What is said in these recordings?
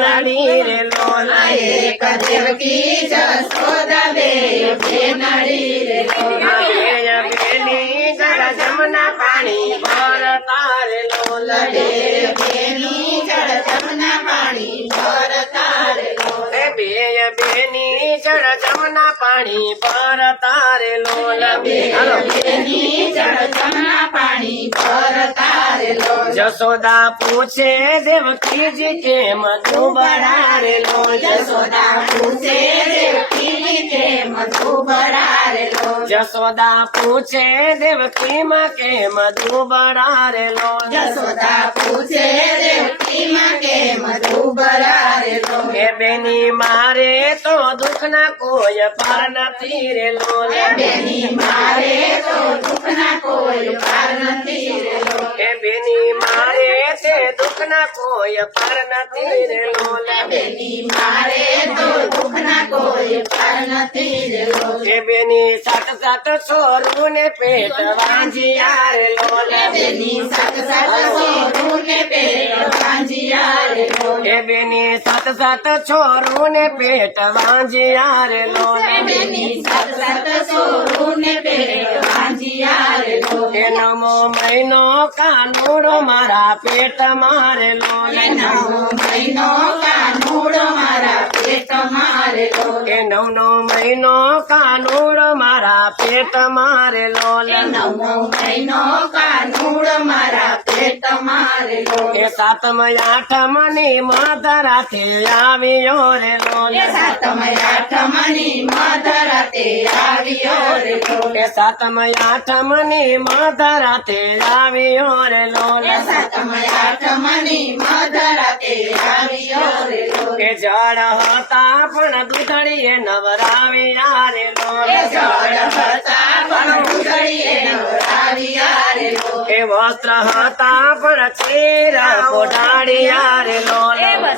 બેનડી રે લોલા એક દેવકી જશોદા બેય બેનડી રે લોલા બેય બેની જળ જમના પાણી ભરતા રે લોલા બેની જળ જમના પાણી ભરતા રે લોલા બેય બેની જળ જમના પાણી ભરતા રે લોલા બેની જળ જમના પાણી ભરતા રે લોલા જશોદા પૂછે દેવકીજી કેમ દુબળા રે લોલા જશોદા પૂછે દેવકી કેમ દુબળા રે લોલા જશોદા પૂછે દેવકી માં કેમ દુબળા રે લોલા જશોદા પૂછે દેવકી માં કેમ દુબળા રે લોલા એ બેની મારે તો દુઃખ ના કોઈ પાર નથી રે લોલા બેની મારે તો દુઃખના કોઈ પાર નથી રે લોલા એ બેની મારે તે દુઃખ ના કોઈ પાર નથી રે લોલા બેની મારે તો દુઃખના કોઈ પાર નથી રે લોલા એ બેની સાત સાત છોરું ને પેટ વાંજિયા રે લોલા બેની સાત સાત સોરું ને પેટ વાંજિયા રે લોલા એ બેની સાત સાત છોરું ને પેટ વાંજિયા રે લોલા બેની સાત સાત સોરું ને પેટ વાંજિયા રે લોલા એ નમો મહિનો કાનુડો મારા પેટ મારે લોલા નવો મહિનો કાનુડો મારા પેટ મારે લોલા એ નવનો મહિનો કાનુડો મારા પેટ મારે લોલા નવો મહિનો કાનુડો મારા પેટ મારે લોલા એ સાતમ આઠમ ની મધરાતે આવ્યો રે લોલા સાતમ આઠમ ની મધરાતે આવ્યો રે લોલા એ સાતમ આઠમ ની મધરાતે આવ્યો રે લોલા સાતમ આઠમ ની મધરાતે આવ્યો રે લોલા એ જળ હતા પણ દૂધડીએ નવરાવ્યા રે લોલા જળ હતા પણ ઉજળીએ નવરાવ્યા રે લોલા એ વસ્ત્ર હતા પણ ચીર પોઢાડ્યા રે લોલા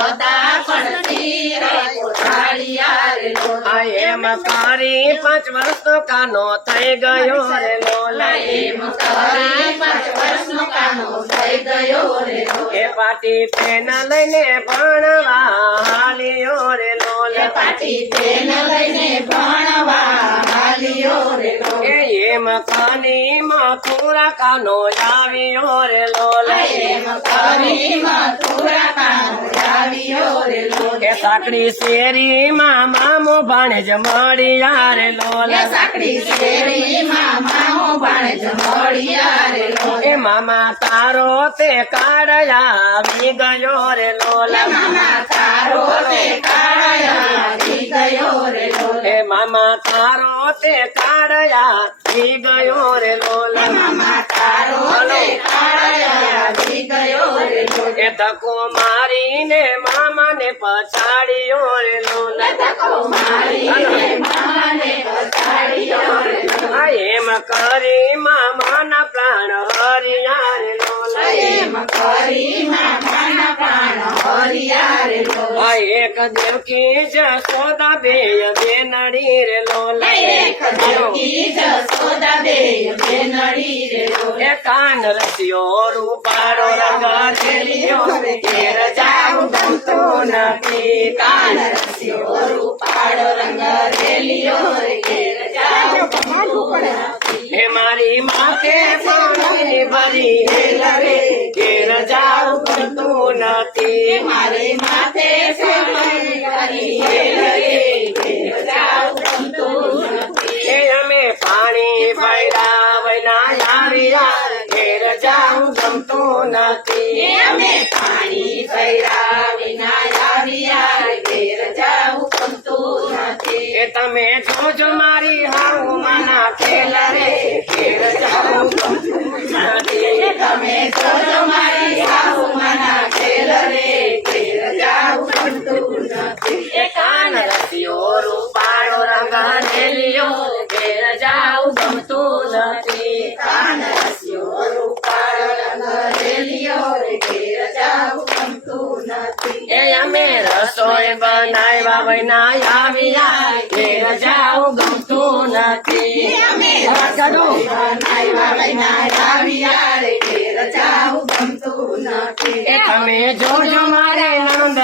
હતા પણ તીર કોઠાળિયા રે લોલા આ એમ કરી 5 વર્ષનો કાનો થઈ ગયો રે લોલા એમ કરી 5 વર્ષનો કાનો થઈ ગયો રે લોલા એ પાટી પેન લઈને ભણવા હાલ્યો રે લોલા પાટી પેન લઈને ભણવા હાલ્યો રે લોલા એ એમ કની મથુરા કાનો આવ્યો રે લોલા એમ કરી મથુરા કાનો આવ્યો રે લોલા એ સાંકડી શેરીમાં મામો ભાણેજ મળ્યા રે લોલા સાંકડી શેરીમાં મામો ભાણેજ મળ્યા રે લોલા એ મામા તારો તે કાળ આવી ગયો રે લોલા મામા તારો તે કાળિયા ગયો રે લોલા એ મામા તારો તે કાળ આવી ગયો રે લોલા મામા તારો તે કાળિયા ગયો રે લોલા એ ધક્કો મારીને મામાને પછાડ્યો રે લોલા તકો મારીને મામાને પછાડ્યો રે લોલા આ એમ કરી મામાના પ્રાણ હરિયા રે લોલા એમ કરી મામાના પ્રાણ હરિયા રે લોલા આ એક દેવકી જશોદા બેય બેનડી રે લોલા એક દેવકી જશોદા બેય બેનડી રે લોલા એ કાન રસ્યો રૂપાળો રંગ રેલિયો ઘેર જાઉં ગમતું નથી કાન રસ્યો રૂપાળો રંગ રેલિયો રે ઘેર જાઉં ગમતું નથી. હે મારી માથે પાણી ભરી હેલ રે ઘેર જાઉં ગમતું નથી મારી માથે સોનાની કરી હેલ રે ઘેર જાઉં ગમતું નથી. હે અમે પાણી ભર્યા વૈના આવ્યા ઘેર જાઉં ગમતું નથી અમે પાણી ભર્યા વિના આવ્યા રે ઘેર જાઉં ગમતું નથી. એ તમે જોજો મારી હાઉ માના ખેલ રે ઘેર જાઉં ગમતું નથી તમે જોજો મારી સાસુમાના ખેલ રે ઘેર જાઉં ગમતું નથી. એ કાન રસ્યો રૂપાળો રંગ રેલિયો ઘેર જાઉં ગમતું નથી કાન રસ્યો રૂપાળો રંગ રેલિયો રે ઘેર જાઉં ગમતું નથી. એ અમે રસોઈ બનાવ્યા વૈના આવ્યા ઘેર જાઉં ગમતું નથી અમે બનાવ્યા વિના આવ્યા રે ઘેર જાઉં ગમતું નથી. એ તમે જોજો મારે નંદ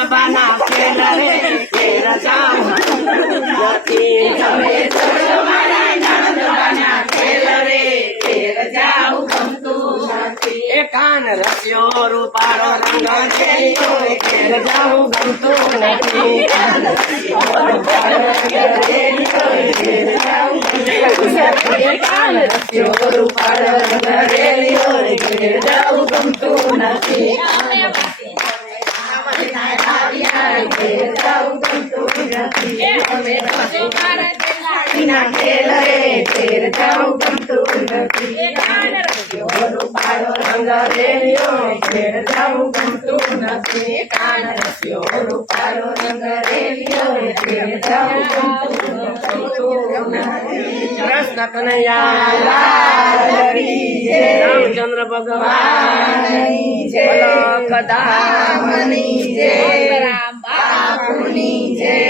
નથી. તમે ચડો મારા નણંદબાના ખેલ રે, ઘેર જાવું ગમતું નથી. એ કાન રસ્યો રૂપાળો રંગ રેલિયો ઘેર જાવું ગમતું નથી. એ કાન રસ્યો રૂપાળો રંગ રેલિયો ઘેર જાવું ગમતું નથી. ઘેર જાવું ગમતું નથી. અમે ના ખેલ રે, ઘેર જાવું ગમતું નથી. કાન રસ્યો રૂપાળો રંગ રેલિયો ઘેર જાવું ગમતું નથી. કાન રસ્યો રૂપાળો રંગ રેલિયો ઘેર જાવું ગમતું નથી. કૃષ્ણ કનૈયા લાલ કી જય. રામચંદ્ર ભગવાન ભગવાનની જય. અલખ ધામની રામની જય. બાપુની જય.